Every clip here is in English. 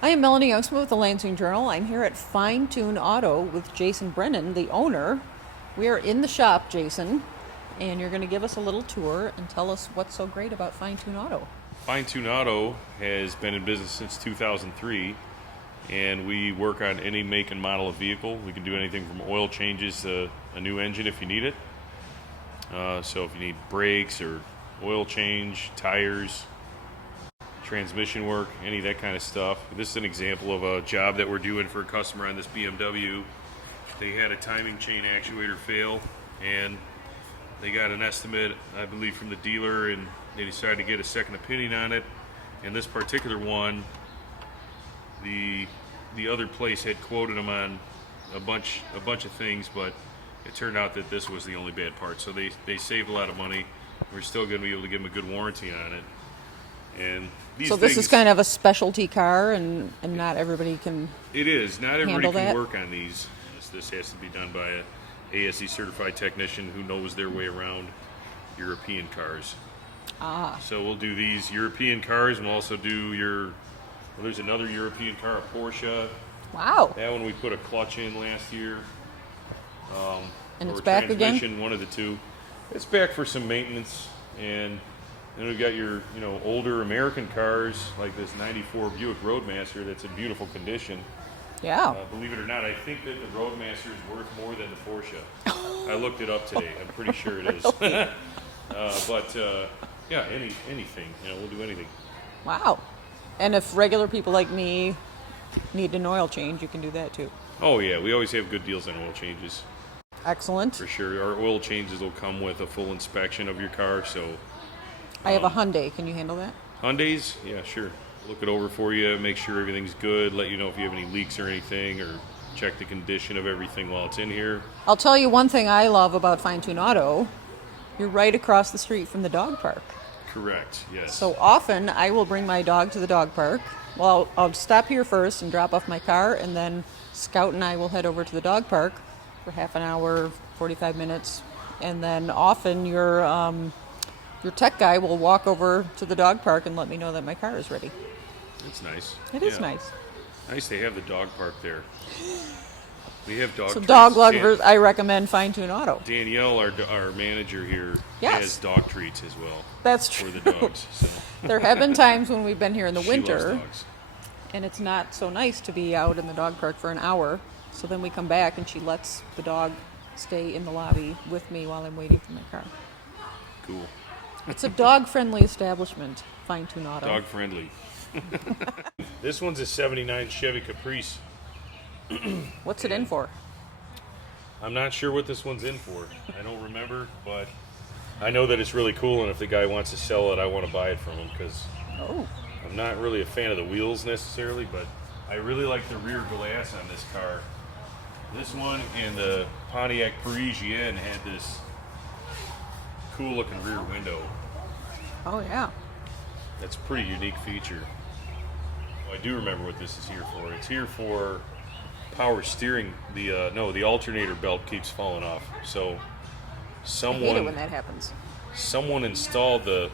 I am Melanie Youngsma with the Lansing Journal. I'm here at Fine Tune Auto with Jason Brennan, the owner. We are in the shop, Jason, and you're going to give us a little tour and tell us what's so great about Fine Tune Auto. Fine Tune Auto has been in business since 2003, and we work on any make and model of vehicle. We can do anything from oil changes to a new engine if you need it. So if you need brakes or oil change, tires, transmission work, any of that kind of stuff. This is an example of a job that we're doing for a customer on this BMW. They had a timing chain actuator fail, and they got an estimate, I believe, from the dealer, and they decided to get a second opinion on it. And this particular one, the other place had quoted them on a bunch of things, but it turned out that this was the only bad part. So they saved a lot of money. We're still going to be able to give them a good warranty on it. And so this is kind of a specialty car, and not everybody can. It is. Not everybody can that. work on these. This has to be done by a ASE certified technician who knows their way around European cars. So we'll do these European cars, and we'll also do there's another European car, a Porsche. Wow. That one we put a clutch in last year. And it's back again? One of the two. It's back for some maintenance, and then we've got your older American cars like this '94 Buick Roadmaster that's in beautiful condition. Yeah. Believe it or not, I think that the Roadmaster is worth more than the Porsche. I looked it up today. I'm pretty sure it is. Yeah, anything. We'll do anything. Wow. And if regular people like me need an oil change, you can do that too. Oh yeah, we always have good deals on oil changes. Excellent. For sure. Our oil changes will come with a full inspection of your car, so... I have a Hyundai. Can you handle that? Hyundais? Yeah, sure. Look it over for you, make sure everything's good, let you know if you have any leaks or anything, or check the condition of everything while it's in here. I'll tell you one thing I love about Fine Tune Auto. You're right across the street from the dog park. Correct, yes. So often I will bring my dog to the dog park. Well, I'll stop here first and drop off my car, and then Scout and I will head over to the dog park for half an hour, 45 minutes, and then often your tech guy will walk over to the dog park and let me know that my car is ready. It's nice. It is nice. Nice they have the dog park there. We have dog So treats. dog lovers, I recommend Fine Tune Auto. Danielle, our manager here, Yes. has dog treats as well. That's true. For the dogs. So. There have been times when we've been here in the She winter, loves dogs. and it's not so nice to be out in the dog park for an hour. So then we come back, and she lets the dog stay in the lobby with me while I'm waiting for my car. Cool. It's a dog-friendly establishment, Fine Tune Auto. Dog friendly. This one's a '79 Chevy Caprice. What's it in for? I'm not sure what this one's in for. I don't remember, but I know that it's really cool, and if the guy wants to sell it, I want to buy it from him because I'm not really a fan of the wheels necessarily, but I really like the rear glass on this car. This one and the Pontiac Parisienne had this cool looking rear window. Oh, yeah. That's a pretty unique feature. Well, I do remember what this is here for. It's here for power steering. The alternator belt keeps falling off. So I hate it when that happens. someone installed the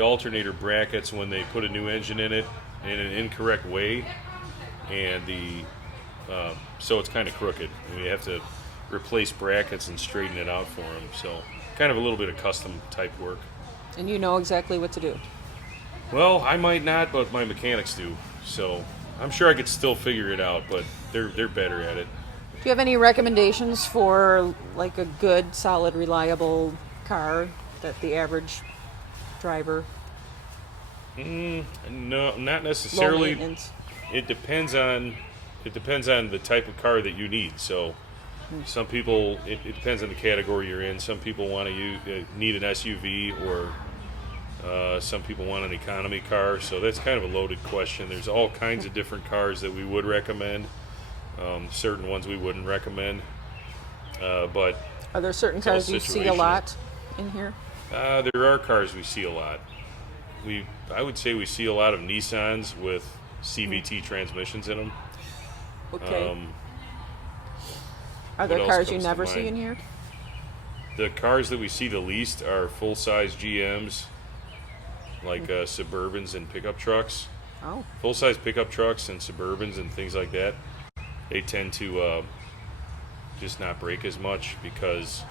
alternator brackets when they put a new engine in it in an incorrect way, and so it's kind of crooked. And we have to replace brackets and straighten it out for them. So kind of a little bit of custom type work. And you know exactly what to do. Well, I might not, but my mechanics do. So I'm sure I could still figure it out, but they're better at it. Do you have any recommendations for like a good, solid, reliable car that the average driver? No, not Low necessarily. maintenance. It depends on the type of car that you need. So some people, it depends on the category you're in. Some people need an SUV, or some people want an economy car. So that's kind of a loaded question. There's all kinds of different cars that we would recommend. Certain ones we wouldn't recommend. But Are there certain cars you see a lot in here? there are cars we see a lot. I would say we see a lot of Nissans with CVT transmissions in them. Okay. Are what there else cars you comes to never see mind? in here? The cars that we see the least are full-size GMs, like Suburbans and pickup trucks. Oh. Full-size pickup trucks and Suburbans and things like that, they tend to just not break as much because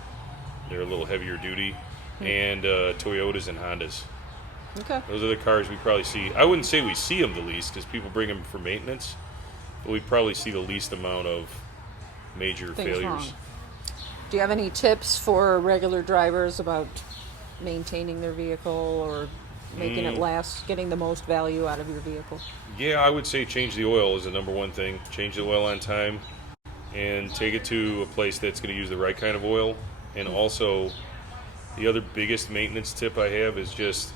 they're a little heavier duty. And Toyotas and Hondas. Okay. Those are the cars we probably see. I wouldn't say we see them the least because people bring them for maintenance, but we probably see the least amount of major Things failures. wrong. Do you have any tips for regular drivers about maintaining their vehicle or making it last, getting the most value out of your vehicle? Yeah, I would say change the oil is the number one thing. Change the oil on time and take it to a place that's going to use the right kind of oil. And also, the other biggest maintenance tip I have is just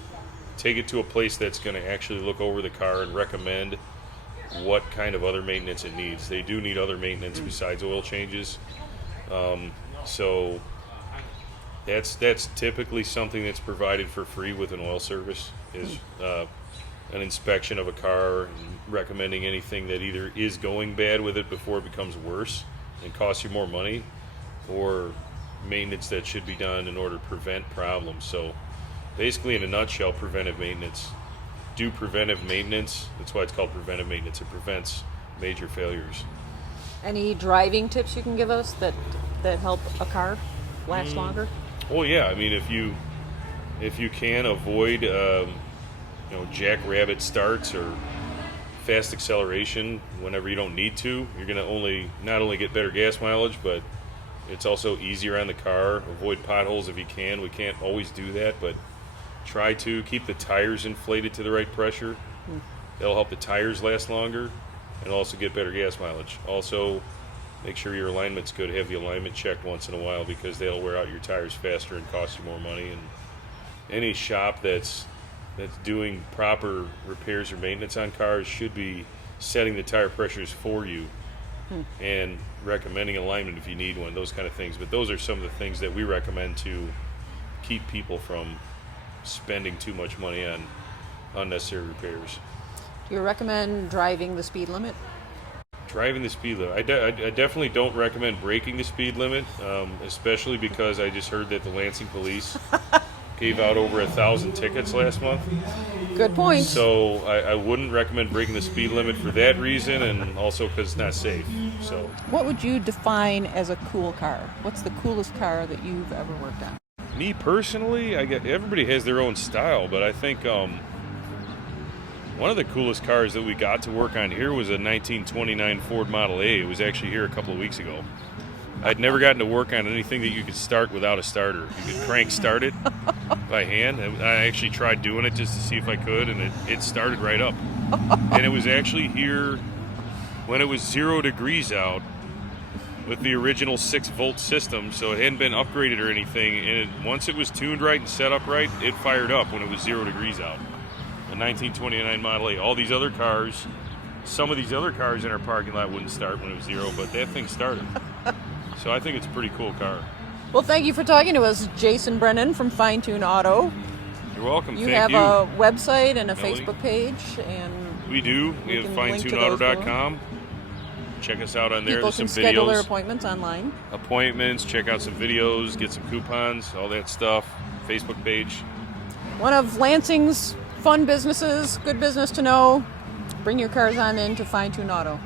take it to a place that's going to actually look over the car and recommend what kind of other maintenance it needs. They do need other maintenance besides oil changes. So that's typically something that's provided for free with an oil service is an inspection of a car and recommending anything that either is going bad with it before it becomes worse and costs you more money, or maintenance that should be done in order to prevent problems. So basically, in a nutshell, preventive maintenance. Do preventive maintenance. That's why it's called preventive maintenance. It prevents major failures. Any driving tips you can give us that help a car last longer? Well, yeah. I mean, if you can avoid jackrabbit starts or fast acceleration whenever you don't need to, you're going to not only get better gas mileage, but it's also easier on the car. Avoid potholes if you can. We can't always do that, but try to keep the tires inflated to the right pressure. That'll help the tires last longer and also get better gas mileage. Also, make sure your alignment's good. Have the alignment checked once in a while because they'll wear out your tires faster and cost you more money. And any shop that's doing proper repairs or maintenance on cars should be setting the tire pressures for you and recommending alignment if you need one, those kind of things. But those are some of the things that we recommend to keep people from spending too much money on unnecessary repairs. Do you recommend driving the speed limit? Driving the speed limit. I definitely don't recommend breaking the speed limit, especially because I just heard that the Lansing police gave out over 1,000 tickets last month. Good point. So I wouldn't recommend breaking the speed limit for that reason, and also because it's not safe. So, what would you define as a cool car? What's the coolest car that you've ever worked on? me personally, everybody has their own style, but I think one of the coolest cars that we got to work on here was a 1929 Ford Model A. It was actually here a couple of weeks ago. I'd never gotten to work on anything that you could start without a starter. You could crank start it by hand. I actually tried doing it just to see if I could, and it started right up. And it was actually here when it was 0 degrees out with the original 6-volt system, so it hadn't been upgraded or anything. And once it was tuned right and set up right, it fired up when it was 0 degrees out. A 1929 Model A. All these other cars, some of these other cars in our parking lot wouldn't start when it was 0, but that thing started. So I think it's a pretty cool car. Well, thank you for talking to us, Jason Brennan from Fine Tune Auto. You're welcome. You Thank have a website and a Melanie. Facebook page, and We do. We have can link to those finetuneauto.com. Check us out on there. people There's can some schedule their videos, appointments online. appointments, check out some videos, get some coupons, all that stuff. Facebook page. One of Lansing's fun businesses, good business to know. Bring your cars on in to Fine Tune Auto.